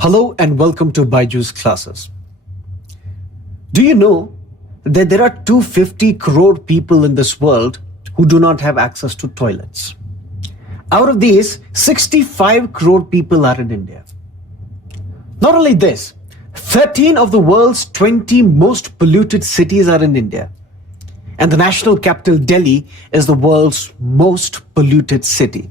Hello and welcome to BYJU'S classes. Do you know that there are 250 crore people in this world who do not have access to toilets? Out of these, 65 crore people are in India. Not only this, 13 of the world's 20 most polluted cities are in India. And the national capital, Delhi, is the world's most polluted city.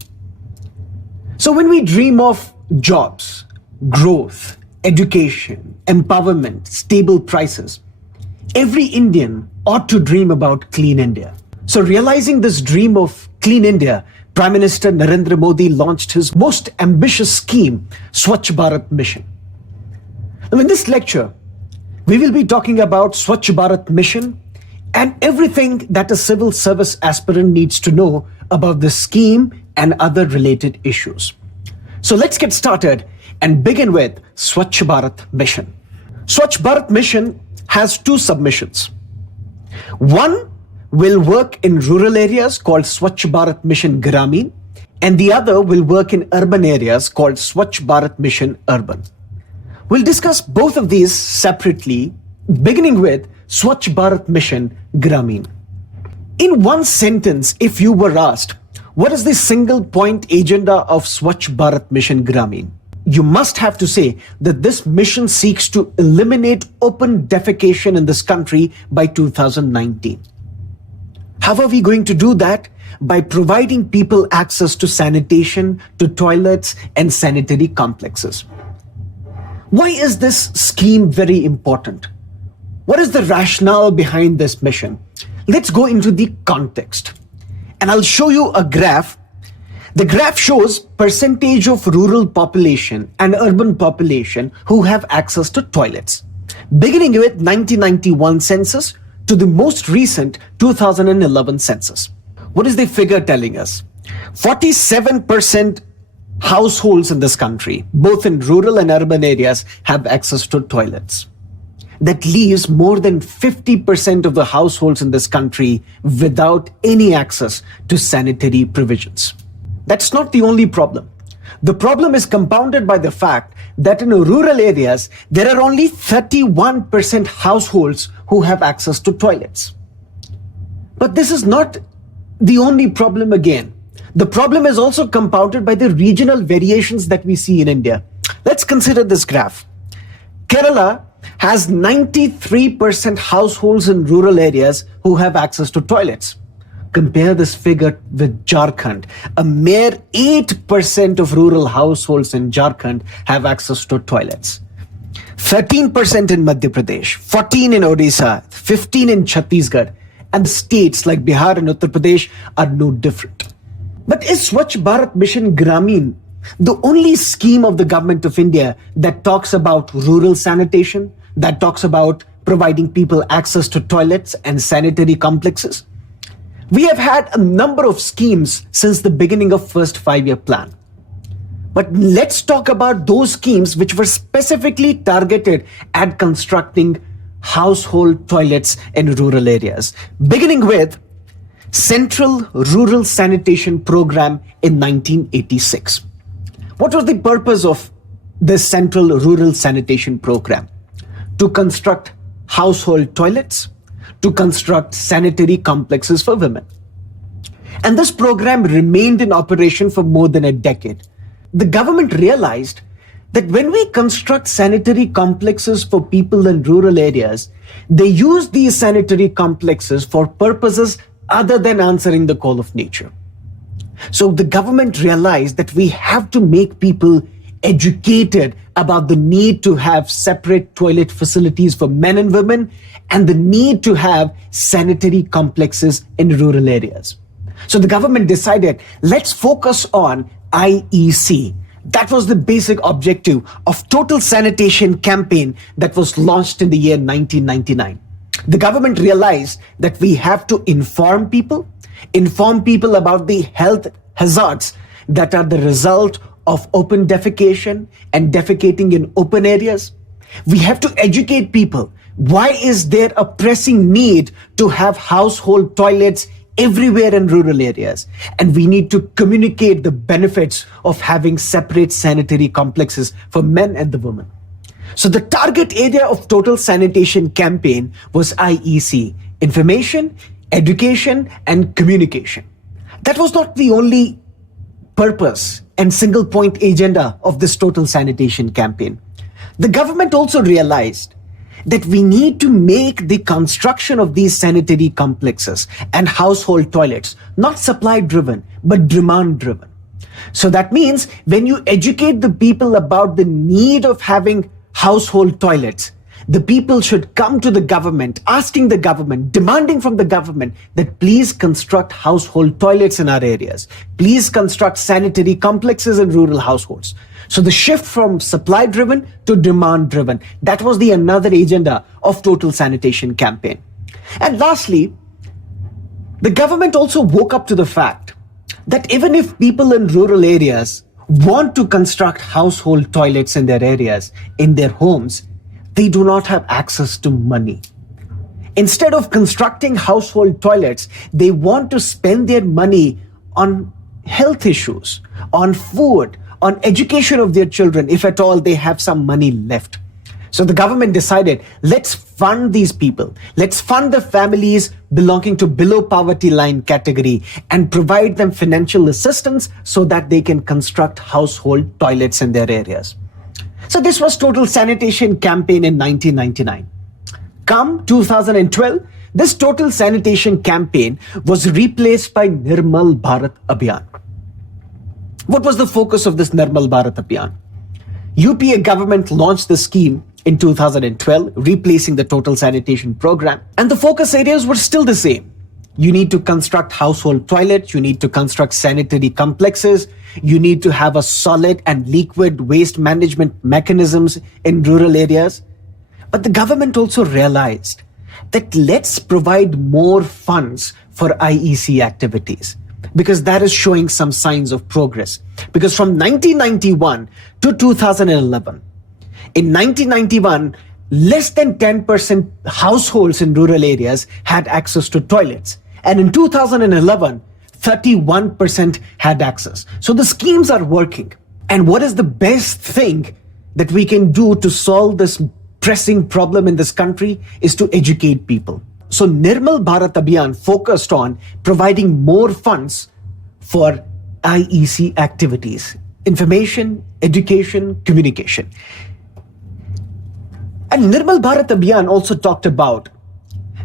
So when we dream of jobs, growth, education, empowerment, stable prices, every Indian ought to dream about Clean India. So realizing this dream of Clean India, Prime Minister Narendra Modi launched his most ambitious scheme, Swachh Bharat Mission. Now in this lecture, we will be talking about Swachh Bharat Mission and everything that a civil service aspirant needs to know about the scheme and other related issues. So let's get started and begin with Swachh Bharat Mission. Swachh Bharat Mission has two submissions. One will work in rural areas called Swachh Bharat Mission Gramin, and the other will work in urban areas called Swachh Bharat Mission Urban. We'll discuss both of these separately, beginning with Swachh Bharat Mission Gramin. In one sentence, if you were asked, what is the single point agenda of Swachh Bharat Mission Gramin? You must have to say that this mission seeks to eliminate open defecation in this country by 2019. How are we going to do that? By providing people access to sanitation, to toilets and sanitary complexes. Why is this scheme very important? What is the rationale behind this mission? Let's go into the context. And I'll show you a graph. The graph shows percentage of rural population and urban population who have access to toilets, beginning with 1991 census to the most recent 2011 census. What is the figure telling us? 47% households in this country, both in rural and urban areas, have access to toilets. That leaves more than 50% of the households in this country without any access to sanitary provisions. That's not the only problem. The problem is compounded by the fact that in rural areas, there are only 31% households who have access to toilets. But this is not the only problem again. The problem is also compounded by the regional variations that we see in India. Let's consider this graph. Kerala has 93% households in rural areas who have access to toilets. Compare this figure with Jharkhand. A mere 8% of rural households in Jharkhand have access to toilets. 13% in Madhya Pradesh, 14% in Odisha, 15% in Chhattisgarh, and states like Bihar and Uttar Pradesh are no different. But is Swachh Bharat Mission Gramin the only scheme of the government of India that talks about rural sanitation, that talks about providing people access to toilets and sanitary complexes? We have had a number of schemes since the beginning of first 5-year plan. But let's talk about those schemes which were specifically targeted at constructing household toilets in rural areas, beginning with Central Rural Sanitation Program in 1986. What was the purpose of this Central Rural Sanitation Program? To construct household toilets, to construct sanitary complexes for women. And this program remained in operation for more than a decade. The government realized that when we construct sanitary complexes for people in rural areas, they use these sanitary complexes for purposes other than answering the call of nature. So the government realized that we have to make people educated about the need to have separate toilet facilities for men and women and the need to have sanitary complexes in rural areas. So the government decided, let's focus on IEC. That was the basic objective of Total Sanitation Campaign that was launched in the year 1999. The government realized that we have to inform people about the health hazards that are the result of open defecation and defecating in open areas. We have to educate people. Why is there a pressing need to have household toilets everywhere in rural areas. And we need to communicate the benefits of having separate sanitary complexes for men and the women. So the target area of total sanitation campaign was IEC, information, education, and communication. That was not the only purpose and single point agenda of this total sanitation campaign. The government also realized that we need to make the construction of these sanitary complexes and household toilets not supply driven, but demand driven. So that means when you educate the people about the need of having household toilets, the people should come to the government, asking the government, demanding from the government that please construct household toilets in our areas. Please construct sanitary complexes in rural households. So the shift from supply driven to demand driven, that was the another agenda of total sanitation campaign. And lastly, the government also woke up to the fact that even if people in rural areas want to construct household toilets in their areas, in their homes, they do not have access to money. Instead of constructing household toilets, they want to spend their money on health issues, on food, on education of their children, if at all they have some money left. So the government decided, let's fund these people. Let's fund the families belonging to below poverty line category and provide them financial assistance so that they can construct household toilets in their areas. So this was total sanitation campaign in 1999. Come 2012, this total sanitation campaign was replaced by Nirmal Bharat Abhiyan. What was the focus of this Nirmal Bharat Abhiyan? UPA government launched the scheme in 2012, replacing the total sanitation program. And the focus areas were still the same. You need to construct household toilets, you need to construct sanitary complexes, you need to have a solid and liquid waste management mechanisms in rural areas. But the government also realized that let's provide more funds for IEC activities, because that is showing some signs of progress. Because from 1991 to 2011, in 1991, less than 10% households in rural areas had access to toilets. And in 2011, 31% had access. So the schemes are working. And what is the best thing that we can do to solve this pressing problem in this country is to educate people. So Nirmal Bharat Abhiyan focused on providing more funds for IEC activities, information, education, communication. And Nirmal Bharat Abhiyan also talked about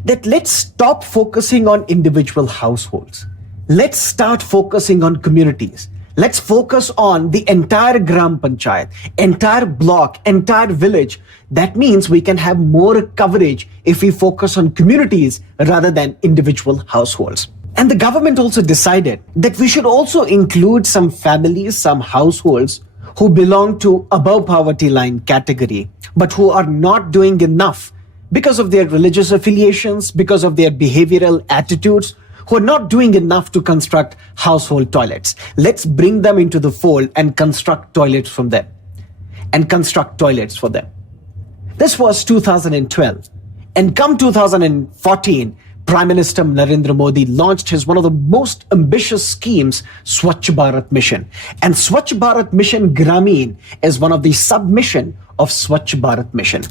that let's stop focusing on individual households. Let's start focusing on communities. Let's focus on the entire Gram Panchayat, entire block, entire village. That means we can have more coverage if we focus on communities rather than individual households. And the government also decided that we should also include some families, some households who belong to above poverty line category, but who are not doing enough because of their religious affiliations, because of their behavioral attitudes, who are not doing enough to construct household toilets. Let's bring them into the fold and construct toilets from them and construct toilets for them. This was 2012. And come 2014, Prime Minister Narendra Modi launched one of the most ambitious schemes, Swachh Bharat Mission. And Swachh Bharat Mission Gramin is one of the sub-mission of Swachh Bharat Mission.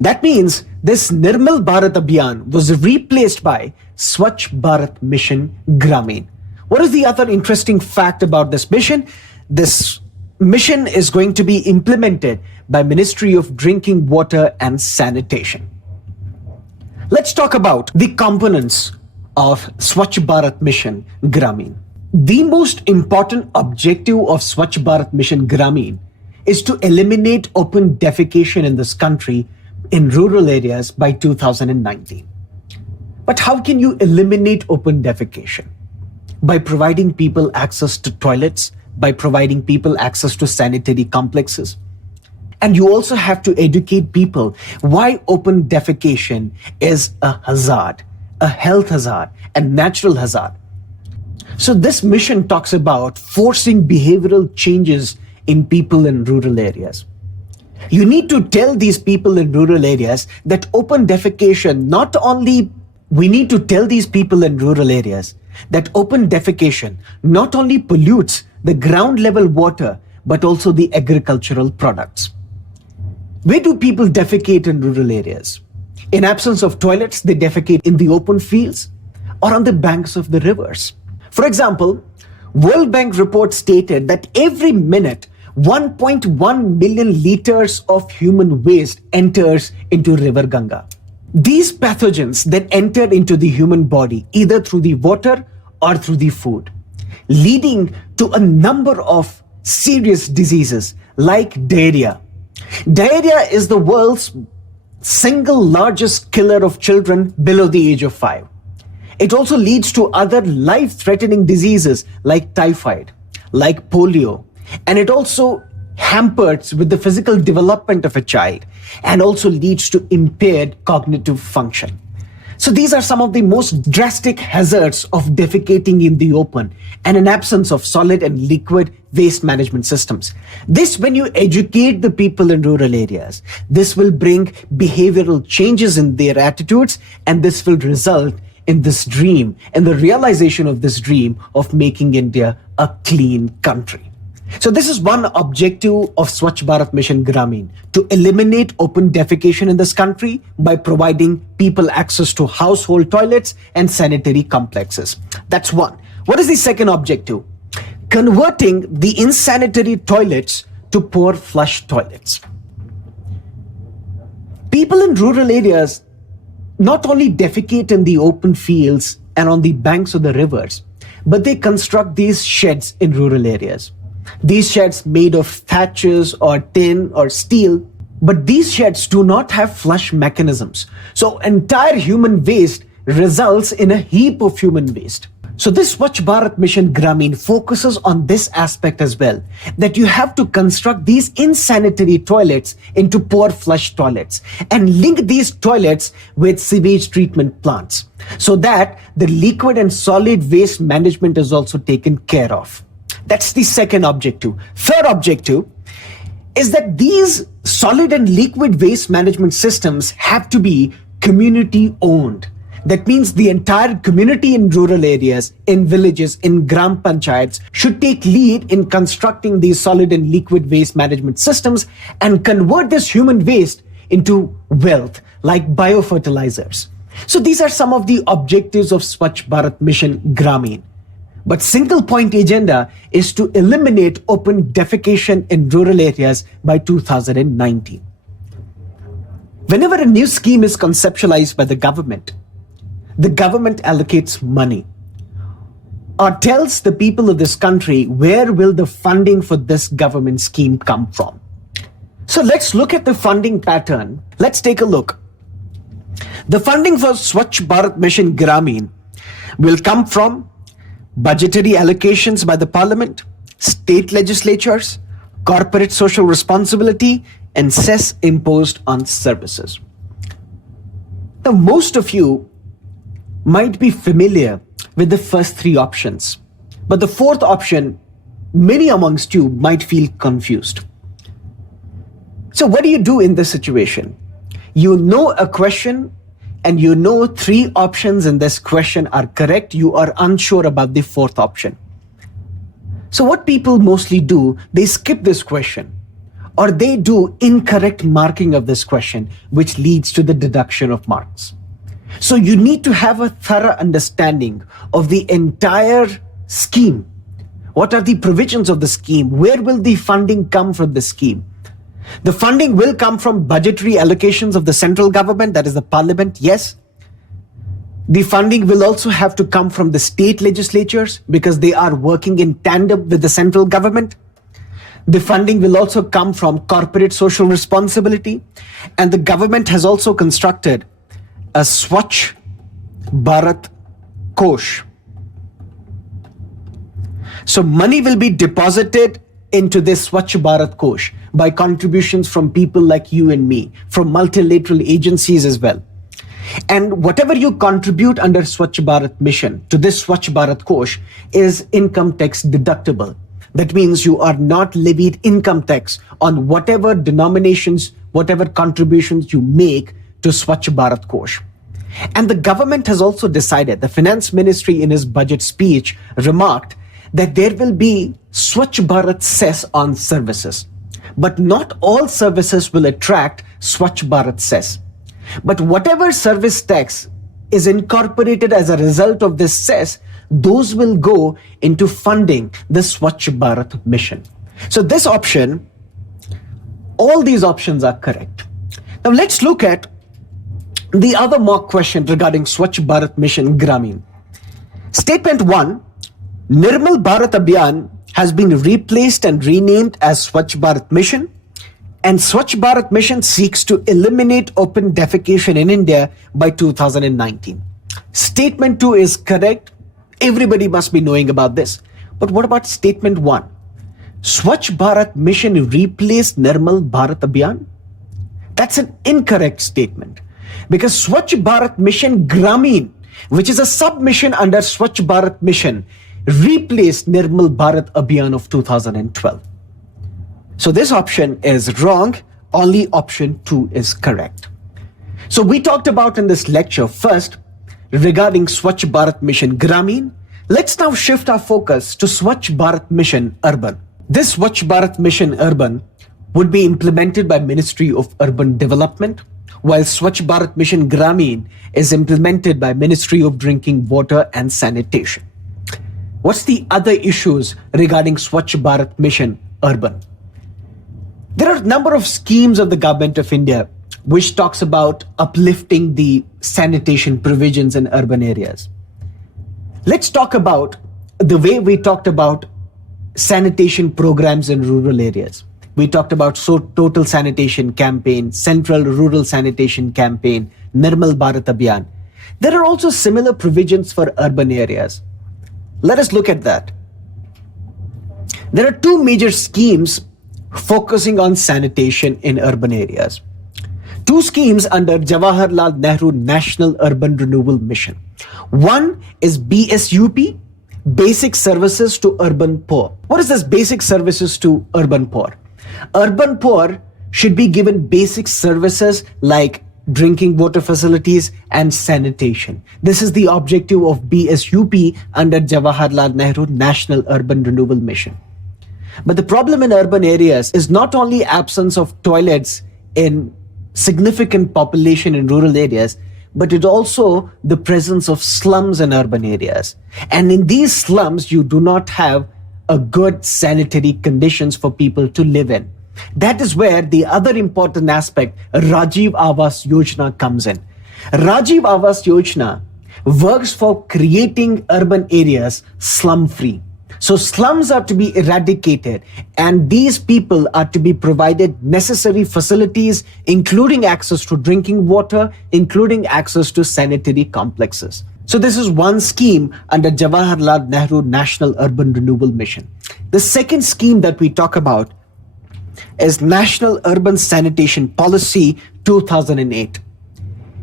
That means this Nirmal Bharat Abhiyan was replaced by Swachh Bharat Mission Gramin. What is the other interesting fact about this mission? This mission is going to be implemented by Ministry of Drinking Water and Sanitation. Let's talk about the components of Swachh Bharat Mission Gramin. The most important objective of Swachh Bharat Mission Gramin is to eliminate open defecation in this country in rural areas by 2019. But how can you eliminate open defecation? By providing people access to toilets, by providing people access to sanitary complexes. And you also have to educate people why open defecation is a hazard, a health hazard, and natural hazard. So this mission talks about forcing behavioral changes in people in rural areas. You need to tell these people in rural areas that open defecation not only We need to tell these people in rural areas that open defecation not only pollutes the ground level water, but also the agricultural products. Where do people defecate in rural areas? In absence of toilets, they defecate in the open fields or on the banks of the rivers. For example, World Bank report stated that every minute 1.1 million liters of human waste enters into River Ganga. These pathogens then enter into the human body either through the water or through the food, leading to a number of serious diseases like diarrhea. Diarrhea is the world's single largest killer of children below the age of 5. It also leads to other life-threatening diseases like typhoid, like polio, and it also hampers with the physical development of a child and also leads to impaired cognitive function. So these are some of the most drastic hazards of defecating in the open and an absence of solid and liquid waste management systems. This, when you educate the people in rural areas, this will bring behavioral changes in their attitudes, and this will result in this dream and the realization of this dream of making India a clean country. So this is one objective of Swachh Bharat Mission Gramin, to eliminate open defecation in this country by providing people access to household toilets and sanitary complexes. That's one. What is the second objective? Converting the insanitary toilets to poor flush toilets. People in rural areas not only defecate in the open fields and on the banks of the rivers, but they construct these sheds in rural areas. These sheds made of thatches or tin or steel, but these sheds do not have flush mechanisms. So entire human waste results in a heap of human waste. So this Swachh Bharat Mission Gramin focuses on this aspect as well, that you have to construct these insanitary toilets into poor flush toilets and link these toilets with sewage treatment plants so that the liquid and solid waste management is also taken care of. That's the second objective. Third objective is that these solid and liquid waste management systems have to be community owned. That means the entire community in rural areas, in villages, in gram panchayats should take lead in constructing these solid and liquid waste management systems and convert this human waste into wealth like biofertilizers. So these are some of the objectives of Swachh Bharat Mission Gramin. But single point agenda is to eliminate open defecation in rural areas by 2019. Whenever a new scheme is conceptualized by the government allocates money or tells the people of this country where will the funding for this government scheme come from. So let's look at the funding pattern. Let's take a look. The funding for Swachh Bharat Mission Gramin will come from budgetary allocations by the parliament, state legislatures, corporate social responsibility, and cess imposed on services. Now, most of you might be familiar with the first three options, but the fourth option, many amongst you might feel confused. So what do you do in this situation? You know a question and you know three options in this question are correct, you are unsure about the fourth option. So what people mostly do, they skip this question or they do incorrect marking of this question, which leads to the deduction of marks. So you need to have a thorough understanding of the entire scheme. What are the provisions of the scheme? Where will the funding come from the scheme? The funding will come from budgetary allocations of the central government, that is the parliament, yes. The funding will also have to come from the state legislatures because they are working in tandem with the central government. The funding will also come from corporate social responsibility, and the government has also constructed a Swachh Bharat Kosh. So money will be deposited into this Swachh Bharat Kosh by contributions from people like you and me, from multilateral agencies as well. And whatever you contribute under Swachh Bharat Mission to this Swachh Bharat Kosh is income tax deductible. That means you are not levied income tax on whatever denominations, whatever contributions you make to Swachh Bharat Kosh. And the government has also decided, the finance ministry in his budget speech remarked that there will be Swachh Bharat cess on services. But not all services will attract Swachh Bharat cess. But whatever service tax is incorporated as a result of this cess, those will go into funding the Swachh Bharat mission. So this option, all these options are correct. Now let's look at the other mock question regarding Swachh Bharat Mission Gramin. Statement 1, Nirmal Bharat Abhiyan has been replaced and renamed as Swachh Bharat Mission, and Swachh Bharat Mission seeks to eliminate open defecation in India by 2019. Statement 2 is correct. Everybody must be knowing about this. But what about statement 1? Swachh Bharat Mission replaced Nirmal Bharat Abhiyan? That's an incorrect statement, because Swachh Bharat Mission Gramin, which is a sub-mission under Swachh Bharat Mission, replaced Nirmal Bharat Abhiyan of 2012. So this option is wrong. Only option 2 is correct. So we talked about in this lecture first regarding Swachh Bharat Mission Gramin. Let's now shift our focus to Swachh Bharat Mission Urban. This Swachh Bharat Mission Urban would be implemented by Ministry of Urban Development, while Swachh Bharat Mission Gramin is implemented by Ministry of Drinking Water and Sanitation. What's the other issues regarding Swachh Bharat Mission Urban? There are a number of schemes of the government of India which talks about uplifting the sanitation provisions in urban areas. Let's talk about the way we talked about sanitation programs in rural areas. We talked about Total Sanitation Campaign, Central Rural Sanitation Campaign, Nirmal Bharat Abhiyan. There are also similar provisions for urban areas. Let us look at that. There are two major schemes focusing on sanitation in urban areas. Two schemes under Jawaharlal Nehru National Urban Renewal Mission. One is BSUP, Basic Services to Urban Poor. What is this Basic Services to Urban Poor? Urban poor should be given basic services like drinking water facilities and sanitation. This is the objective of BSUP under Jawaharlal Nehru National Urban Renewal Mission. But the problem in urban areas is not only absence of toilets in significant population in rural areas, but it also the presence of slums in urban areas. And in these slums, you do not have a good sanitary conditions for people to live in. That is where the other important aspect, Rajiv Awas Yojana, comes in. Rajiv Awas Yojana works for creating urban areas slum-free. So slums are to be eradicated, and these people are to be provided necessary facilities, including access to drinking water, including access to sanitary complexes. So this is one scheme under Jawaharlal Nehru National Urban Renewal Mission. The second scheme that we talk about is National Urban Sanitation Policy 2008.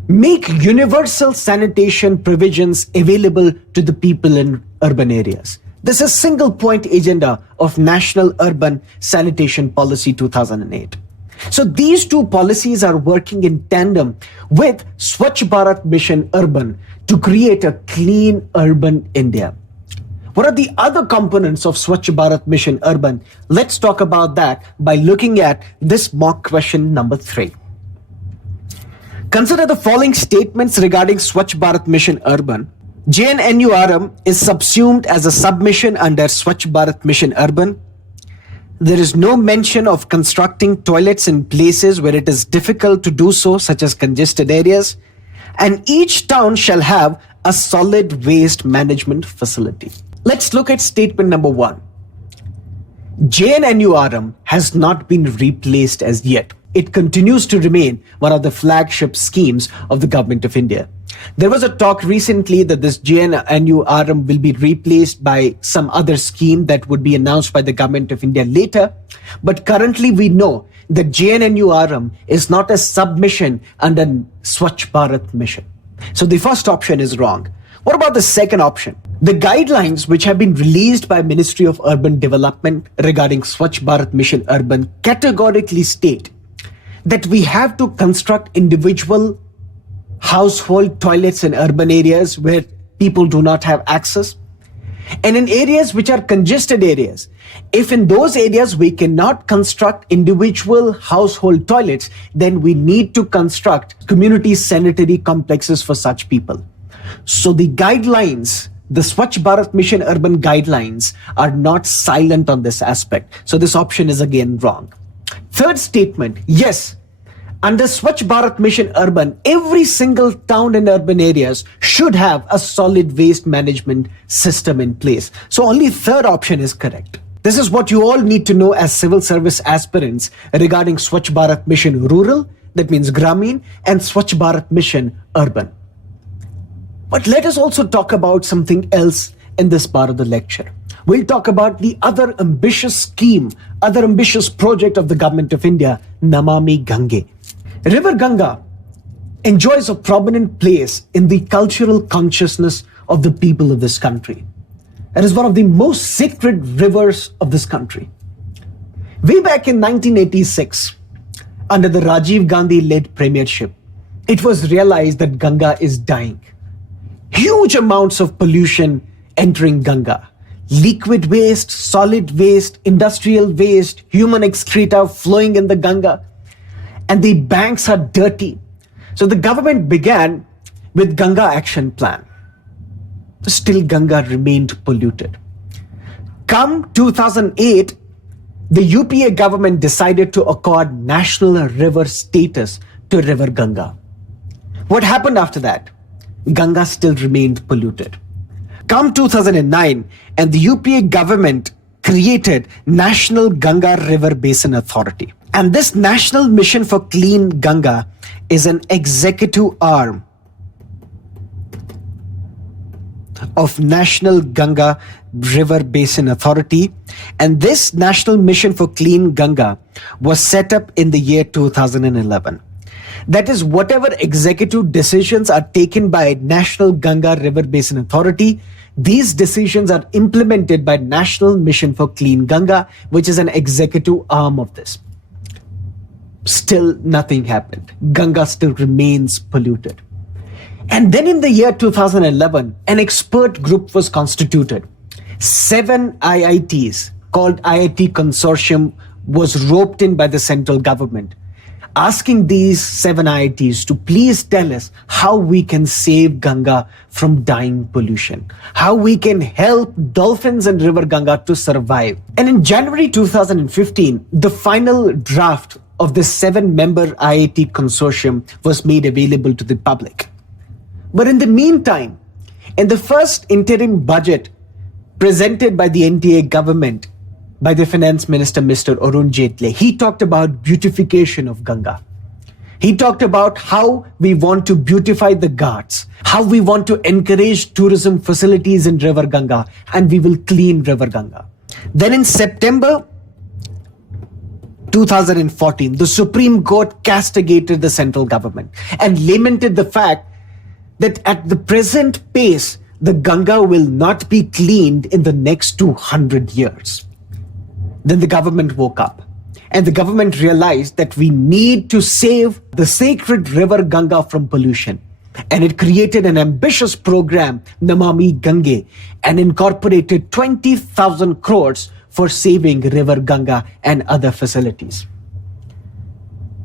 Make universal sanitation provisions available to the people in urban areas. This is a single point agenda of National Urban Sanitation Policy 2008. So these two policies are working in tandem with Swachh Bharat Mission Urban to create a clean urban India. What are the other components of Swachh Bharat Mission Urban? Let's talk about that by looking at this mock question number 3. Consider the following statements regarding Swachh Bharat Mission Urban. JNNURM is subsumed as a submission under Swachh Bharat Mission Urban. There is no mention of constructing toilets in places where it is difficult to do so, such as congested areas. And each town shall have a solid waste management facility. Let's look at statement number 1. JNNURM has not been replaced as yet. It continues to remain one of the flagship schemes of the government of India. There was a talk recently that this JNNURM will be replaced by some other scheme that would be announced by the government of India later. But currently we know that JNNURM is not a submission under Swachh Bharat Mission. So the first option is wrong. What about the second option? The guidelines which have been released by Ministry of Urban Development regarding Swachh Bharat Mission Urban categorically state that we have to construct individual household toilets in urban areas where people do not have access. And in areas which are congested areas, if in those areas we cannot construct individual household toilets, then we need to construct community sanitary complexes for such people. So the guidelines, the Swachh Bharat Mission urban guidelines, are not silent on this aspect. So this option is again wrong. Third statement, yes, under Swachh Bharat Mission Urban, every single town and urban areas should have a solid waste management system in place. So only third option is correct. This is what you all need to know as civil service aspirants regarding Swachh Bharat Mission Rural, that means Gramin, and Swachh Bharat Mission Urban. But let us also talk about something else in this part of the lecture. We'll talk about the other ambitious scheme, other ambitious project of the Government of India, Namami Gange. River Ganga enjoys a prominent place in the cultural consciousness of the people of this country. It is one of the most sacred rivers of this country. Way back in 1986, under the Rajiv Gandhi-led premiership, it was realized that Ganga is dying. Huge amounts of pollution entering Ganga. Liquid waste, solid waste, industrial waste, human excreta flowing in the Ganga. And the banks are dirty. So the government began with Ganga Action Plan. Still Ganga remained polluted. Come 2008, the UPA government decided to accord national river status to River Ganga. What happened after that? Ganga still remained polluted. Come 2009, and the UPA government created National Ganga River Basin Authority. And this National Mission for Clean Ganga is an executive arm of National Ganga River Basin Authority. And this National Mission for Clean Ganga was set up in the year 2011. That is, whatever executive decisions are taken by National Ganga River Basin Authority, these decisions are implemented by National Mission for Clean Ganga, which is an executive arm of this. Still nothing happened. Ganga still remains polluted. And then in the year 2011, an expert group was constituted. 7 IITs called IIT Consortium was roped in by the central government, asking these 7 IITs to please tell us how we can save Ganga from dying pollution, how we can help dolphins in River Ganga to survive. And in January 2015, the final draft of the 7-member IIT consortium was made available to the public. But in the meantime, in the first interim budget presented by the NDA government, by the Finance Minister, Mr. Arun Jaitley, he talked about beautification of Ganga. He talked about how we want to beautify the ghats, how we want to encourage tourism facilities in River Ganga, and we will clean River Ganga. Then in September 2014, the Supreme Court castigated the central government and lamented the fact that at the present pace, the Ganga will not be cleaned in the next 200 years. Then the government woke up and the government realized that we need to save the sacred river Ganga from pollution. And it created an ambitious program, Namami Gange, and incorporated 20,000 crores for saving River Ganga and other facilities.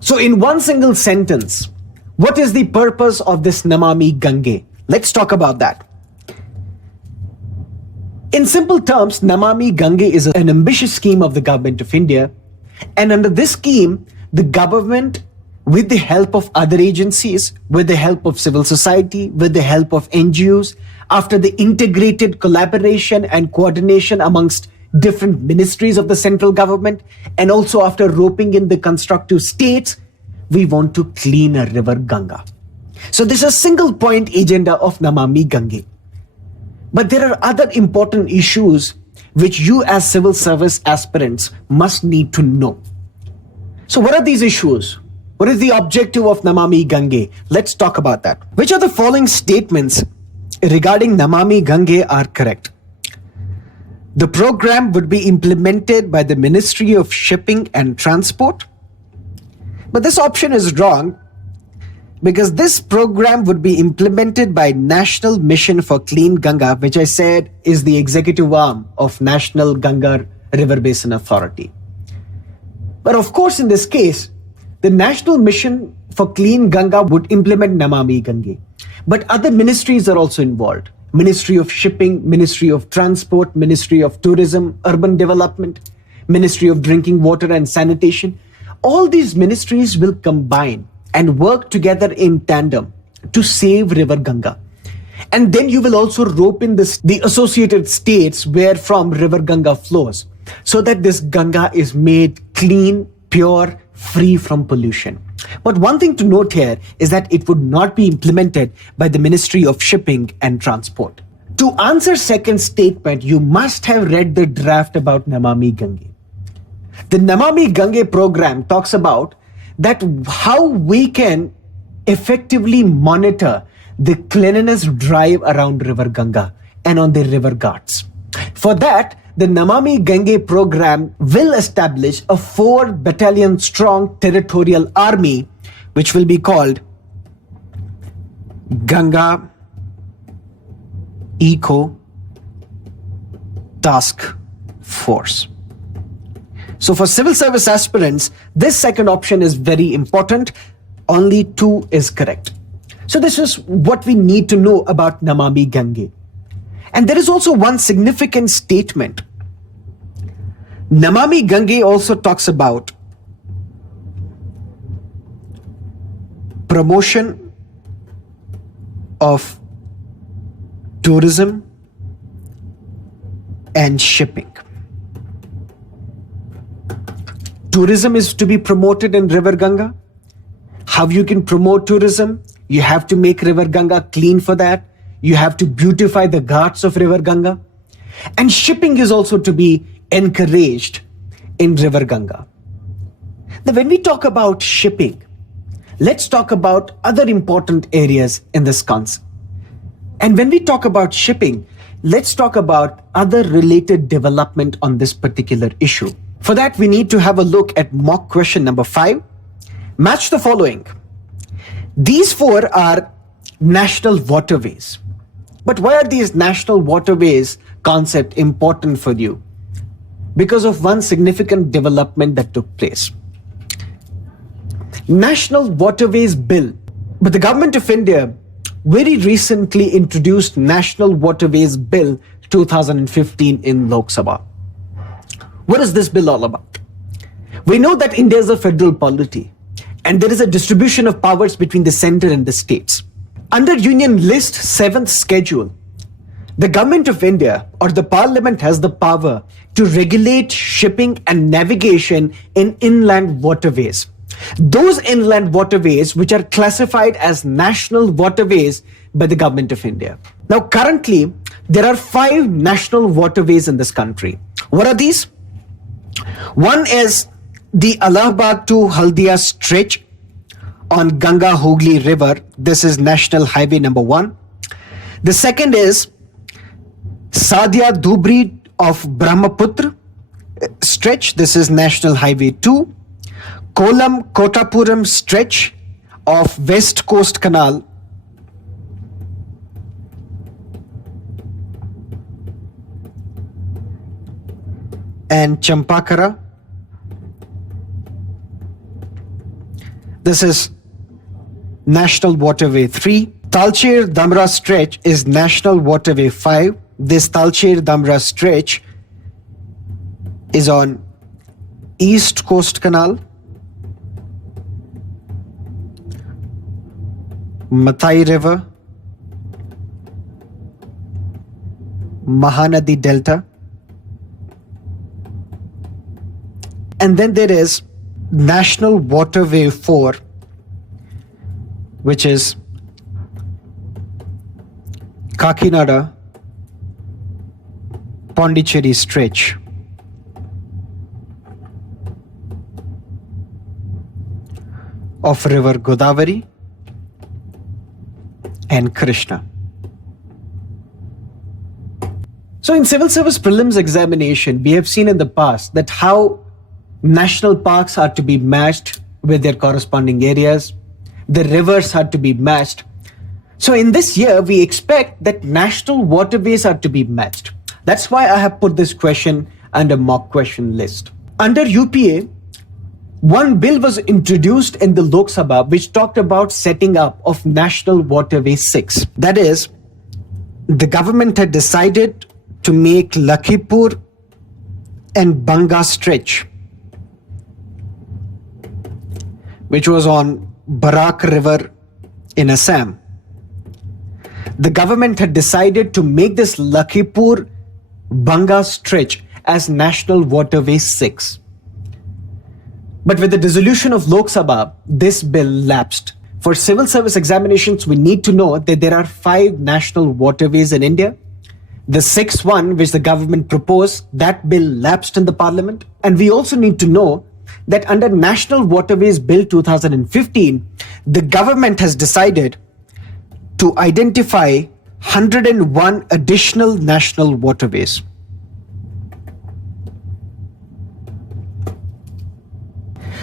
So in one single sentence, what is the purpose of this Namami Gange? Let's talk about that. In simple terms, Namami Gange is an ambitious scheme of the Government of India. And under this scheme, the government, with the help of other agencies, with the help of civil society, with the help of NGOs, after the integrated collaboration and coordination amongst different ministries of the central government, and also after roping in the constructive states, we want to clean a river Ganga. So this is a single point agenda of Namami Gange. But there are other important issues which you as civil service aspirants must need to know. So what are these issues? What is the objective of Namami Gange? Let's talk about that. Which of the following statements regarding Namami Gange are correct? The program would be implemented by the Ministry of Shipping and Transport. But this option is wrong. because this program would be implemented by National Mission for Clean Ganga, which I said is the executive arm of National Ganga River Basin Authority. But of course, in this case, the National Mission for Clean Ganga would implement Namami Gange. But other ministries are also involved. Ministry of Shipping, Ministry of Transport, Ministry of Tourism, Urban Development, Ministry of Drinking Water and Sanitation. All these ministries will combine and work together in tandem to save River Ganga. And then you will also rope in the associated states where from River Ganga flows, so that this Ganga is made clean, pure, free from pollution. But one thing to note here is that it would not be implemented by the Ministry of Shipping and Transport. To answer second statement, you must have read the draft about Namami Gange. The Namami Gange program talks about that how we can effectively monitor the cleanliness drive around River Ganga and on the river ghats. For that, the Namami Gange program will establish a 4-battalion strong territorial army, which will be called Ganga Eco Task Force. So for civil service aspirants, this second option is very important. Only 2 is correct. So this is what we need to know about Namami Gange. And there is also one significant statement. Namami Gange also talks about promotion of tourism and shipping. Tourism is to be promoted in River Ganga. How you can promote tourism? You have to make River Ganga clean for that. You have to beautify the ghats of River Ganga. And shipping is also to be encouraged in River Ganga. Now, when we talk about shipping, let's talk about other important areas in this concept. And when we talk about shipping, let's talk about other related development on this particular issue. For that, we need to have a look at mock question number 5. Match the following. These 4 are national waterways. But why are these national waterways concept important for you? Because of one significant development that took place. National Waterways Bill. But the government of India very recently introduced National Waterways Bill 2015 in Lok Sabha. What is this bill all about? We know that India is a federal polity and there is a distribution of powers between the center and the states. Under Union List 7th schedule, the government of India or the parliament has the power to regulate shipping and navigation in inland waterways. Those inland waterways which are classified as national waterways by the government of India. Now currently, there are 5 national waterways in this country. What are these? One is the Allahabad to Haldia stretch on Ganga Hooghly River. This is National Highway number 1. The second is Sadia Dhubri of Brahmaputra stretch. This is National Highway 2. Kolam Kotapuram stretch of West Coast Canal. And Champakara. This is National Waterway 3. Talcher Damra stretch is National Waterway 5. This Talcher Damra stretch is on East Coast Canal, Mathai River, Mahanadi Delta. And then there is National Waterway 4, which is Kakinada Pondicherry stretch. Of River Godavari and Krishna. So in civil service prelims examination, we have seen in the past that how national parks are to be matched with their corresponding areas, The rivers are to be matched. So in this year, we expect that national waterways are to be matched. That's why I have put this question under mock question list. Under UPA, one bill was introduced in the Lok Sabha which talked about setting up of National Waterway 6. That is, the government had decided to make Lakhipur and Banga stretch, which was on Barak River in Assam. The government had decided to make this Lakhipur Banga stretch as National Waterway 6. But with the dissolution of Lok Sabha, this bill lapsed. For civil service examinations, we need to know that there are 5 national waterways in India. The 6th one, which the government proposed, that bill lapsed in the parliament. And we also need to know that under National Waterways Bill 2015, the government has decided to identify 101 additional national waterways.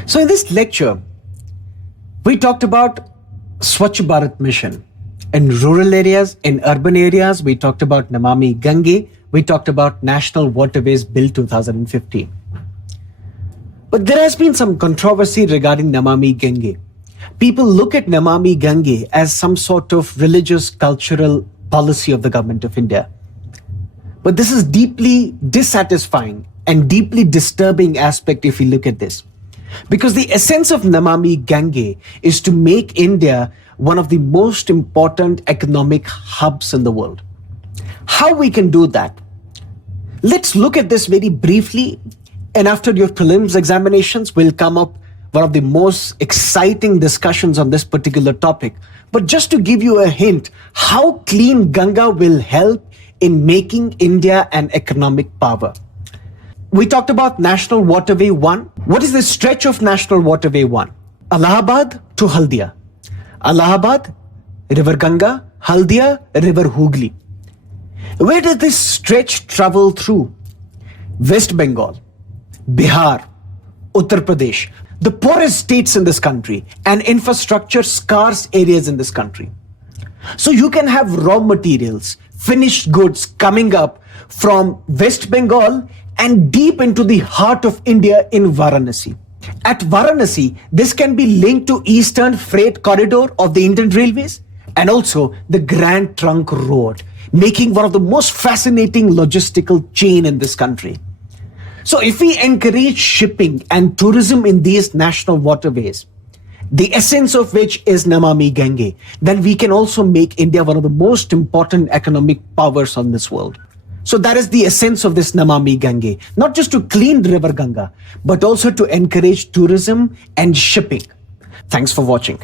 So in this lecture, we talked about Swachh Bharat Mission. In rural areas, in urban areas, we talked about Namami Gange. We talked about National Waterways Bill 2015. But there has been some controversy regarding Namami Gange. People look at Namami Gange as some sort of religious, cultural policy of the government of India. But this is deeply dissatisfying and deeply disturbing aspect if we look at this. Because the essence of Namami Gange is to make India one of the most important economic hubs in the world. How we can do that? Let's look at this very briefly, and after your prelims examinations, we'll come up one of the most exciting discussions on this particular topic. But just to give you a hint, how Clean Ganga will help in making India an economic power. We talked about National Waterway 1. What is the stretch of National Waterway 1? Allahabad to Haldia. Allahabad, River Ganga, Haldia, River Hooghly. Where does this stretch travel through? West Bengal, Bihar, Uttar Pradesh, the poorest states in this country and infrastructure scarce areas in this country. So you can have raw materials, finished goods coming up from West Bengal and deep into the heart of India in Varanasi. At Varanasi, this can be linked to Eastern Freight Corridor of the Indian Railways and also the Grand Trunk Road, making one of the most fascinating logistical chain in this country. So if we encourage shipping and tourism in these national waterways, the essence of which is Namami Gange, then we can also make India one of the most important economic powers on this world. So that is the essence of this Namami Gange, not just to clean River Ganga, but also to encourage tourism and shipping. Thanks for watching.